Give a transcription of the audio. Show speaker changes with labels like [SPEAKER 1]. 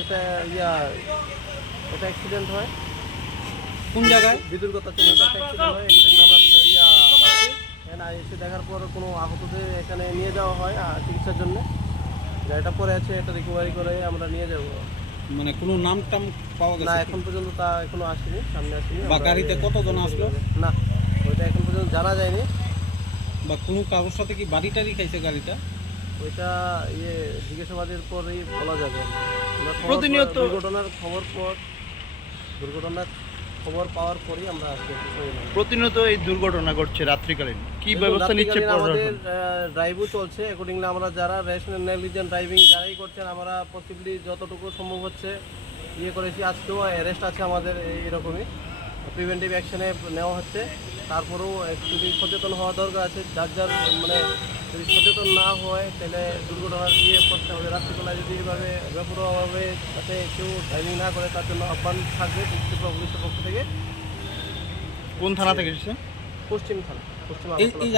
[SPEAKER 1] একটা ইয়া একটা অ্যাক্সিডেন্ট হয়।
[SPEAKER 2] কোন জায়গায়?
[SPEAKER 1] বিদুর্গতা চিহ্নিত একটা অ্যাক্সিডেন্ট হয় এগুলো নাম্বার ইয়া এখানে এসে দেখার পর কোনো আহতদের এখানে নিয়ে যাওয়া হয় চিকিৎসার জন্য। গাড়িটা পরে আছে এটা রিকভারি করে আমরা নিয়ে যাব।
[SPEAKER 2] মানে কোনো নাম টাম পাওয়া
[SPEAKER 1] না
[SPEAKER 2] গেছে
[SPEAKER 1] এখন পর্যন্ত তা এখনও আসেনি সামনে আসেনি।
[SPEAKER 2] বা গাড়িতে কতজন আসলো?
[SPEAKER 1] না ওইটা এখন পর্যন্ত জানা যায়নি।
[SPEAKER 2] বা কোনো কারোর সাথে কি বাড়ি টাড়ি খাইছে গাড়িটা?
[SPEAKER 1] ওইটা ইয়ে জিজ্ঞাসাবাদের পরেই বলা যাবে।
[SPEAKER 3] প্রতিনিয়ত-
[SPEAKER 1] দুর্ঘটনার খবর পর দুর্ঘটনার খবর পাওয়ার পরেই আমরা আজকে
[SPEAKER 3] প্রতিনিয়ত এই দুর্ঘটনা ঘটছে রাত্রিকালীন। কি ব্যবস্থা নিচ্ছে
[SPEAKER 1] আমাদের ড্রাইভও চলছে। অ্যাকর্ডিংলি আমরা যারা রেশনাল নেগলিজেন্ট ড্রাইভিং যারাই করছেন আমরা পসিবলি যতটুকু সম্ভব হচ্ছে ইয়ে করেছি। আজকেও অ্যারেস্ট আছে আমাদের এই- এরকমই। প্রিভেন্টিভ অ্যাকশনে নেওয়া হচ্ছে। তারপরেও অ্যাকচুয়ালি সচেতন হওয়া দরকার আছে। যার যার মানে যদি সচেতন না হয় তাহলে দুর্ঘটনা দিয়ে পড়তে হবে রাত্রিবেলায় যদি এভাবে বেপরোয়াভাবে যাতে কেউ ড্রাইভিং না করে তার জন্য আহ্বান থাকবে পুলিশের পক্ষ থেকে।
[SPEAKER 3] কোন থানা থেকে এসেছে?
[SPEAKER 1] পশ্চিম থানা পশ্চিম
[SPEAKER 2] এই